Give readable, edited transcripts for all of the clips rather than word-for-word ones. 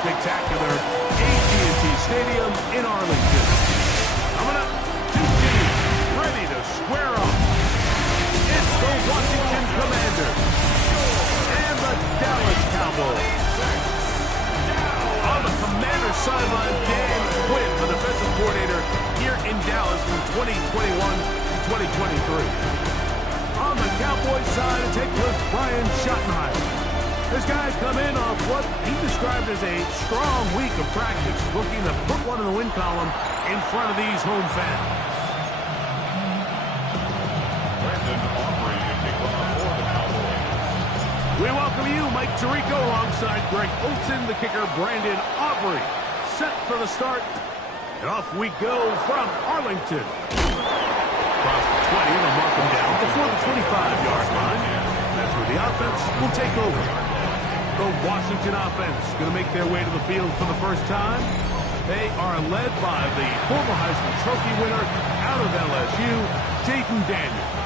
spectacular AT&T Stadium in Arlington. Coming up, two teams ready to square off. It's the Washington Commanders and the Dallas Cowboys. On the Commanders sideline, Dan Quinn, the defensive coordinator here in Dallas from 2021 to 2023. On the Cowboys side, it takes Coach Brian Schottenheimer. This guy's come in off what he described as a strong week of practice, looking to put one in the win column in front of these home fans. We welcome you, Mike Tirico, alongside Greg Olson, the kicker, Brandon Aubrey. Set for the start. And off we go from Arlington. Across the 20, they'll mark them down before the 25-yard line. That's where the offense will take over. The Washington offense going to make their way to the field for the first time. They are led by the former Heisman Trophy winner out of LSU, Jaden Daniels.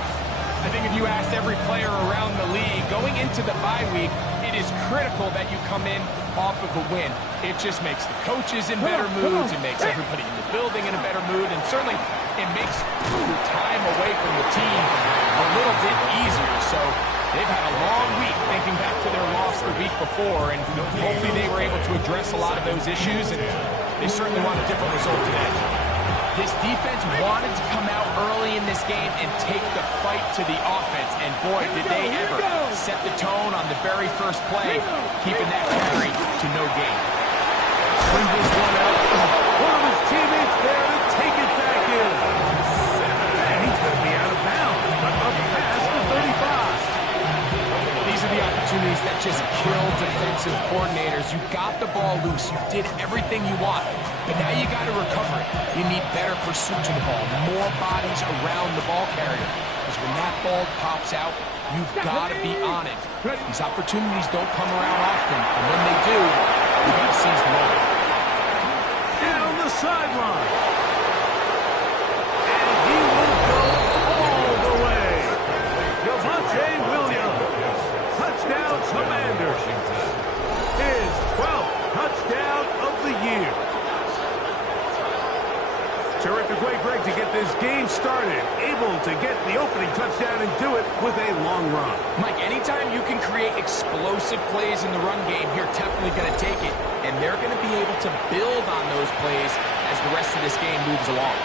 I think if you asked every player around the league going into the bye week, it is critical that you come in off of a win. It just makes the coaches in better moods. It makes everybody in the building in a better mood. And certainly it makes your time away from the team a little bit easier. So they've had a long week thinking back to their loss the week before. And hopefully they were able to address a lot of those issues. And they certainly want a different result today. This defense wanted to come out early in this game and take the fight to the offense. And boy, did they ever set the tone on the very first play, keeping that carry to no gain. Swing this one out. One of his teammates there to take it back in. And he's going to be out of bounds, but up past the 35. These are the opportunities that just kill defensive coordinators. You got the ball loose. You did everything you want. But now you got to recover it. You need better pursuit to the ball, more bodies around the ball carrier. Because when that ball pops out, you've got to be on it. These opportunities don't come around often, and when they do, you've got to seize the moment. Down the sideline. And he will go all the way. Javonte Williams. Touchdown Commanders. His 12th touchdown of the year. Terrific way, Greg, to get this game started. Able to get the opening touchdown and do it with a long run. Mike, anytime you can create explosive plays in the run game, you're definitely going to take it. And they're going to be able to build on those plays as the rest of this game moves along.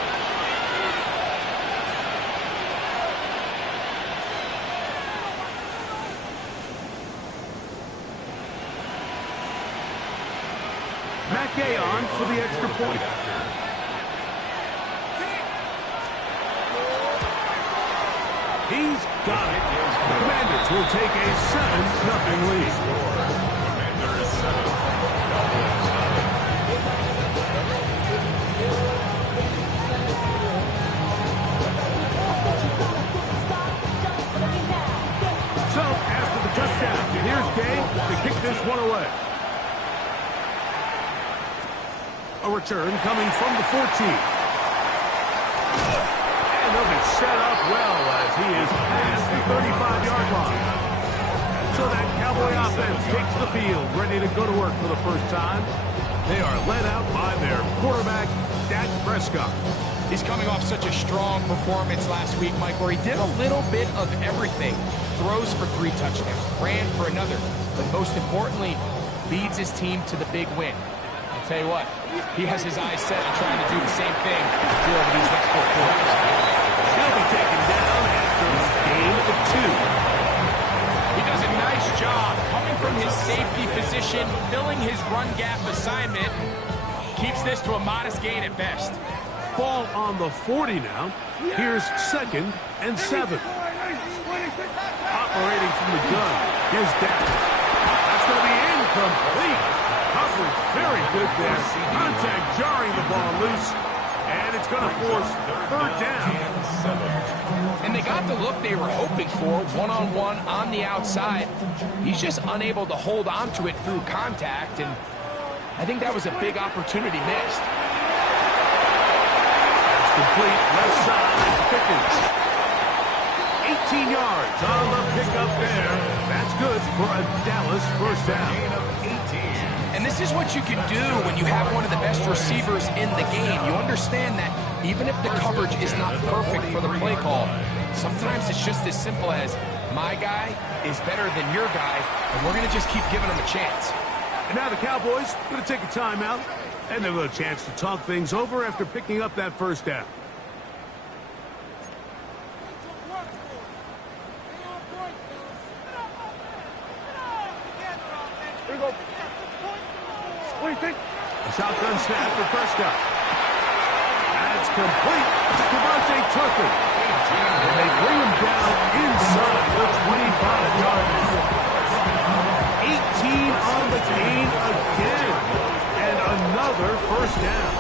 Matt Gay on for the extra point. He's got it. The Commanders will take a 7-0 lead. So, after the touchdown, here's Gay to kick this one away. A return coming from the 14. He'll be set up well as he is past the 35-yard line. So that Cowboy offense takes the field, ready to go to work for the first time. They are led out by their quarterback, Dak Prescott. He's coming off such a strong performance last week, Mike, where he did a little bit of everything. Throws for 3 touchdowns, ran for another, but most importantly, leads his team to the big win. I'll tell you what, he has his eyes set on trying to do the same thing here over these next 4 quarters. He'll be taken down after a gain of 2. He does a nice job coming from his safety position, filling his run gap assignment. Keeps this to a modest gain at best. Ball on the 40 now. Here's 2nd and 7. Operating from the gun. Here's Dak. That's going to be incomplete. Coverage very good there. Contact jarring the ball loose. And it's going to force 3rd down. And they got the look they were hoping for, one-on-one on the outside. He's just unable to hold on to it through contact, and I think that was a big opportunity missed. That's complete. Left side, Pickens. 18 yards on the pickup there. That's good for a Dallas first down. And this this is what you can do when you have one of the best receivers in the game. You understand that even if the coverage is not perfect for the play call, sometimes it's just as simple as, my guy is better than your guy, and we're going to just keep giving him a chance. And now the Cowboys going to take a timeout, and they've got a chance to talk things over after picking up that first down. A shotgun snap for Prescott. That's complete to Devontae Tucker. And they bring him down inside the 25-yard line. 18 on the gain again. And another first down.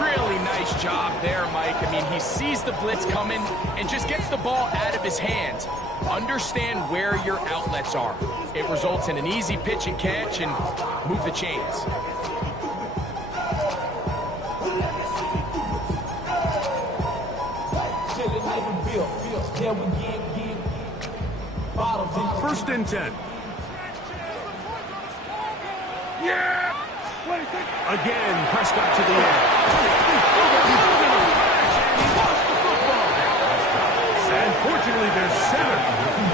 Really nice job there, Mike. I mean, he sees the blitz coming and just gets the ball out of his hands. Understand where your outlets are. It results in an easy pitch and catch and move the chains. First and 10. Yeah! Again, Prescott to the air. And fortunately, their center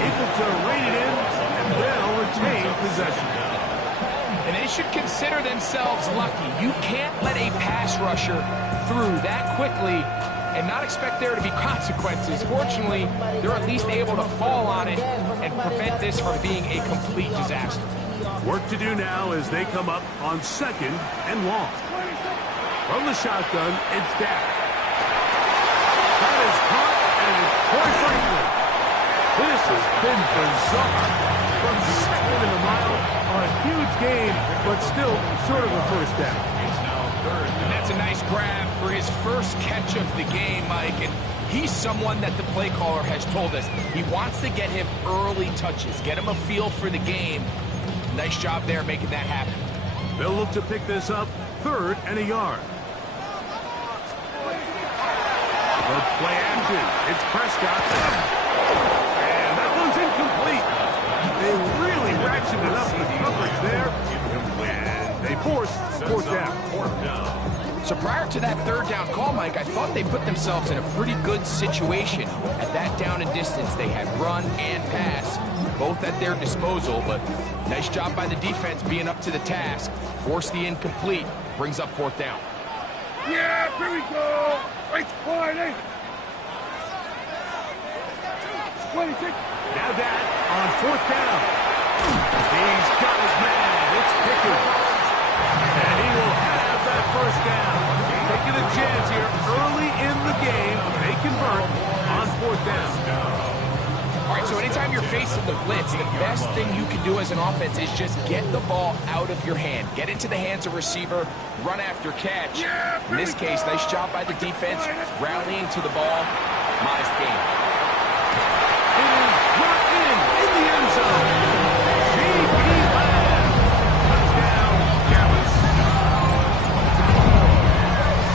able to rein it in, and they'll retain possession. And they should consider themselves lucky. You can't let a pass rusher through that quickly and not expect there to be consequences. Fortunately, they're at least able to fall on it and prevent this from being a complete disaster. Work to do now as they come up on second and long. From the shotgun, it's Dak. That is caught, and it's Troy Franklin. This has been bizarre. From second in the mile, a huge gain, but still short of a first down. And that's a nice grab for his first catch of the game, Mike. And he's someone that the play caller has told us he wants to get him early touches, get him a feel for the game. Nice job there making that happen. They'll look to pick this up, third and a yard. The play action. It's Prescott. And that one's incomplete. They really ratcheted up the coverage there. And they forced fourth down. So prior to that third down call, Mike, I thought they put themselves in a pretty good situation. At that down and distance, they had run and pass, both at their disposal, but nice job by the defense being up to the task. Force the incomplete, brings up fourth down. Yeah, here we go. Right, Friday. 26. Now that on fourth down. He's got his man. It's Pickens. And he will have that first down. Taking a chance here early in the game. They convert on fourth down. All right, so anytime you're facing the blitz, the best thing you can do as an offense is just get the ball out of your hand. Get into the hands of receiver, run after catch. In this case, nice job by the defense, rallying to the ball. Modest gain. It is brought in the end zone. J.P. Lamb. Touchdown, Dallas.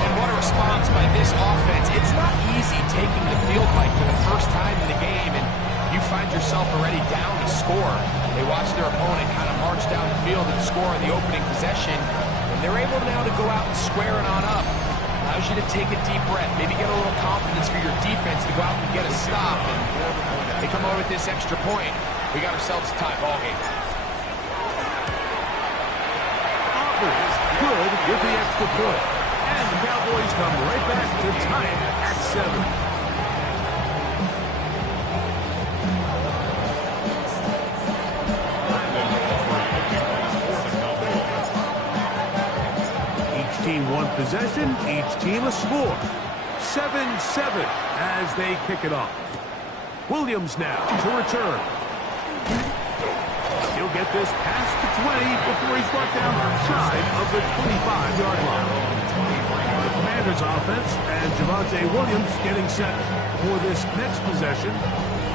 And what a response by this offense. It's not easy taking the field, Mike, for the first time in the game, and you find yourself already down to score. They watch their opponent kind of march down the field and score on the opening possession, and they're able now to go out and square it on up. Allows you to take a deep breath, maybe get a little confidence for your defense to go out and get a stop, and they come over with this extra point. We got ourselves a tie ball game. Auburn is good with the extra point. And the Cowboys come right back to tie it at 7. One possession, each team a score. 7-7 as they kick it off. Williams now to return. He'll get this past the 20 before he's brought down shy of the 25-yard line. The Commanders offense and Javonte Williams getting set for this next possession.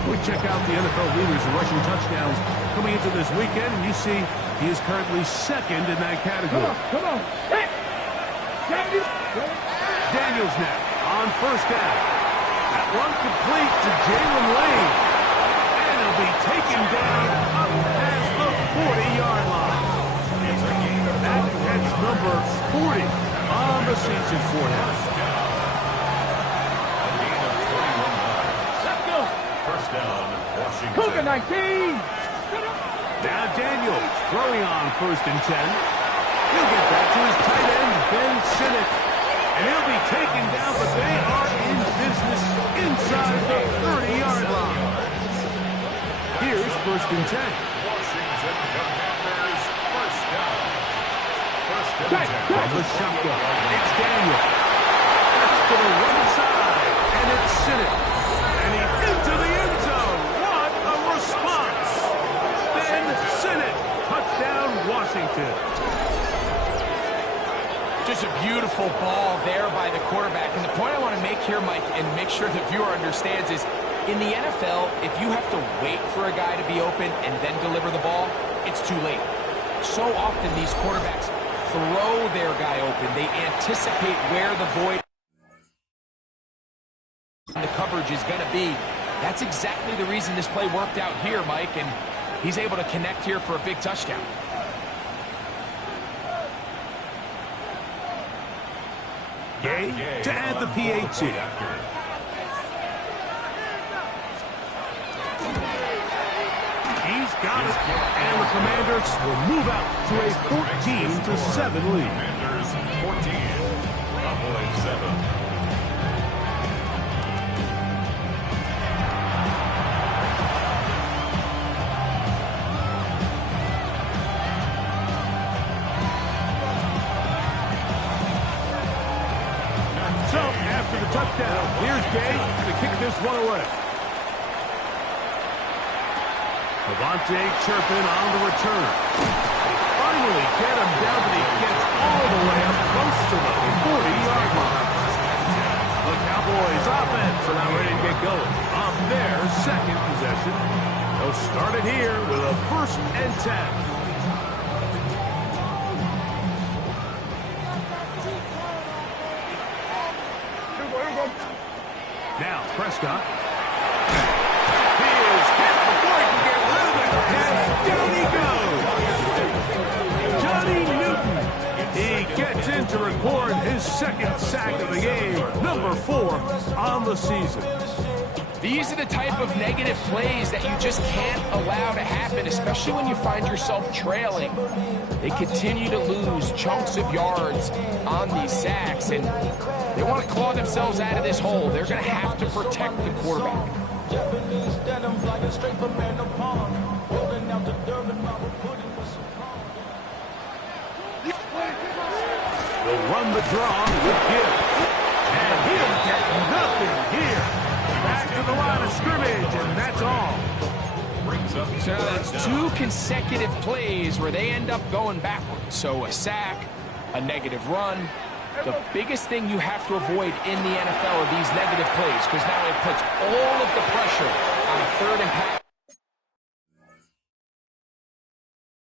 We check out the NFL leaders in rushing touchdowns coming into this weekend, and you see he is currently second in that category. Come on. Hey. Daniels now on first down. That one complete to Jalen Lane. And he'll be taken down up past the 40-yard line. number 40 on the season for him. First down, Washington. Cougar 19. Now Daniels throwing on 1st and 10. He'll get back to his tight end, Ben Sinnott. And he'll be taken down, but they are in business inside the 30-yard line. Here's 1st and 10. Washington Commanders, first down. First and 10. From the shotgun, it's Daniels. That's to the right side, and it's Sinnott. And he's into the end zone. What a response! Ben Sinnott, touchdown Washington. Just a beautiful ball there by the quarterback. And the point I want to make here, Mike, and make sure the viewer understands is, in the NFL, if you have to wait for a guy to be open and then deliver the ball, it's too late. So often these quarterbacks throw their guy open. They anticipate where the void and the coverage is going to be. That's exactly the reason this play worked out here, Mike, and he's able to connect here for a big touchdown. Gay to add the PAT. He's got it, and the Commanders will move out to a 14-7 lead. Commanders 14, Cowboys 7. So, after the touchdown, here's Gay to kick this one away. Devontae Turpin on the return. Finally get him down, but he gets all the way up close to the 40-yard line. The Cowboys offense are now ready to get going on their second possession. They'll start it here with a 1st and 10. Now, Prescott. He is hit before he can get rid of it. And down he goes. Johnny Newton. He gets in to record his 2nd sack of the game. Number 4 on the season. These are the type of negative plays that you just can't allow to happen, especially when you find yourself trailing. They continue to lose chunks of yards on these sacks, and they want to claw themselves out of this hole. They're going to have to protect the quarterback. Will run the draw with Gibbs. And he'll get nothing here. Back to the line of scrimmage, and that's all. So now that's 2 consecutive plays where they end up going backwards. So a sack, a negative run. The biggest thing you have to avoid in the NFL are these negative plays, because now it puts all of the pressure on a 3rd and pass.